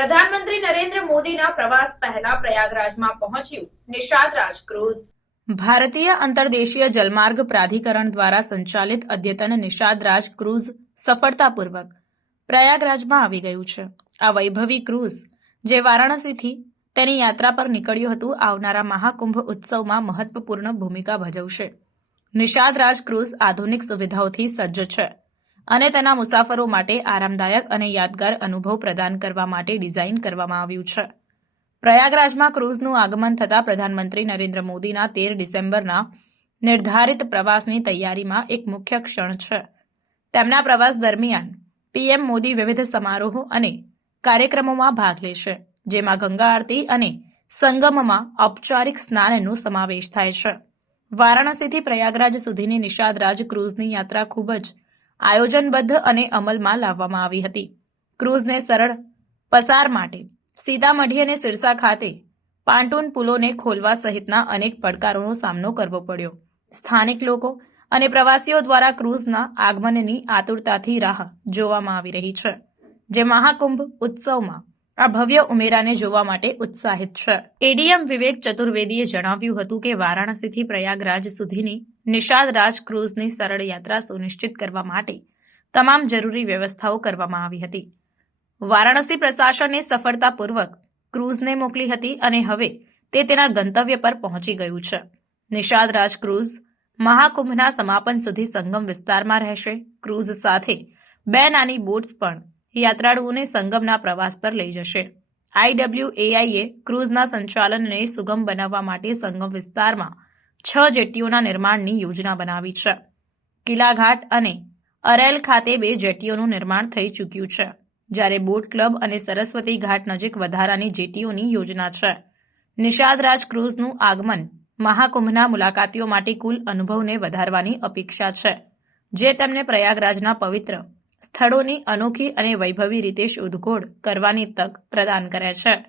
પ્રધાનમંત્રી નરેન્દ્ર મોદીના પ્રવાસ પહેલા પ્રયાગરાજમાં પહોંચ્યું. નિષાદ રાજ ક્રુઝ. ભારતીય અંતર્દેશીય જલમાર્ગ પ્રાધિકરણ દ્વારા સંચાલિત અદ્યતન નિષાદ રાજ ક્રુઝ સફળતાપૂર્વક પ્રયાગરાજમાં આવી ગયું છે. આ વૈભવી ક્રુઝ, જે વારાણસીથી તેની યાત્રા પર નીકળ્યું હતું, આવનારા મહાકુંભ ઉત્સવમાં મહત્વપૂર્ણ ભૂમિકા ભજવશે. નિષાદ રાજ ક્રુઝ આધુનિક સુવિધાઓથી સજ્જ છે. અને તેના મુસાફરો માટે આરામદાયક અને યાદગાર અનુભવ પ્રદાન કરવા માટે ડિઝાઇન કરવામાં આવ્યું છે. પ્રયાગરાજમાં ક્રુઝનું આગમન થતાં પ્રધાનમંત્રી નરેન્દ્ર મોદીના તેર ડિસેમ્બરના નિર્ધારિત પ્રવાસની તૈયારીમાં એક મુખ્ય ક્ષણ છે. તેમના પ્રવાસ દરમિયાન પીએમ મોદી વિવિધ સમારોહો અને કાર્યક્રમોમાં ભાગ લેશે, જેમાં ગંગા આરતી અને સંગમમાં ઔપચારિક સ્નાનનો સમાવેશ થાય છે. વારાણસીથી પ્રયાગરાજ સુધીની નિષાદ રાજ ક્રુઝની યાત્રા ખૂબ જ આયોજનબદ્ધ અને અમલમાં લાવવામાં આવી હતી. ક્રૂઝને સરળ પસાર માટે સીતામઢી અને સિરસા ખાતે પાંટૂન પુલોને ખોલવા સહિતના અનેક પડકારોનો સામનો કરવો પડ્યો. સ્થાનિક લોકો અને પ્રવાસીઓ દ્વારા ક્રૂઝના આગમનની આતુરતાથી રાહ જોવામાં આવી રહી છે, જે મહાકુંભ ઉત્સવમાં આ ભવ્ય ઉમેરાને જોવા માટે ઉત્સાહિત છે. એડીએમ વિવેક ચતુર્વેદીએ જણાવ્યું હતું કે વારાણસીથી પ્રયાગરાજ સુધીની નિષાદ રાજ સરળ યાત્રા સુનિશ્ચિત કરવા માટે તમામ જરૂરી વ્યવસ્થાઓ કરવામાં આવી હતી. વારાણસી પ્રશાસને સફળતાપૂર્વક ક્રુઝને મોકલી હતી અને હવે તે તેના ગંતવ્ય પર પહોંચી ગયું છે. નિષાદ રાજ મહાકુંભના સમાપન સુધી સંગમ વિસ્તારમાં રહેશે. ક્રુઝ સાથે બે નાની બોટ્સ પણ યાત્રાળુઓને સંગમના પ્રવાસ પર લઈ જશે. આઈડબ્લ્યુએઆઈએ ક્રુઝના સંચાલનને સુગમ બનાવવા માટે સંગમ વિસ્તારમાં છ જેટીઓના નિર્માણની યોજના બનાવી છે. કિલાઘાટ અને અરેલ ખાતે બે જેટીઓનું નિર્માણ થઈ ચૂક્યું છે, જ્યારે બોટ ક્લબ અને સરસ્વતી ઘાટ નજીક વધારાની જેટીઓની યોજના છે. નિષાદ રાજ ક્રુઝનું આગમન મહાકુંભના મુલાકાતીઓ માટે કુલ અનુભવને વધારવાની અપેક્ષા છે, જે તેમને પ્રયાગરાજના પવિત્ર સ્થળોની અનોખી અને વૈભવી રીતે શોધખોળ કરવાની તક પ્રદાન કરે છે.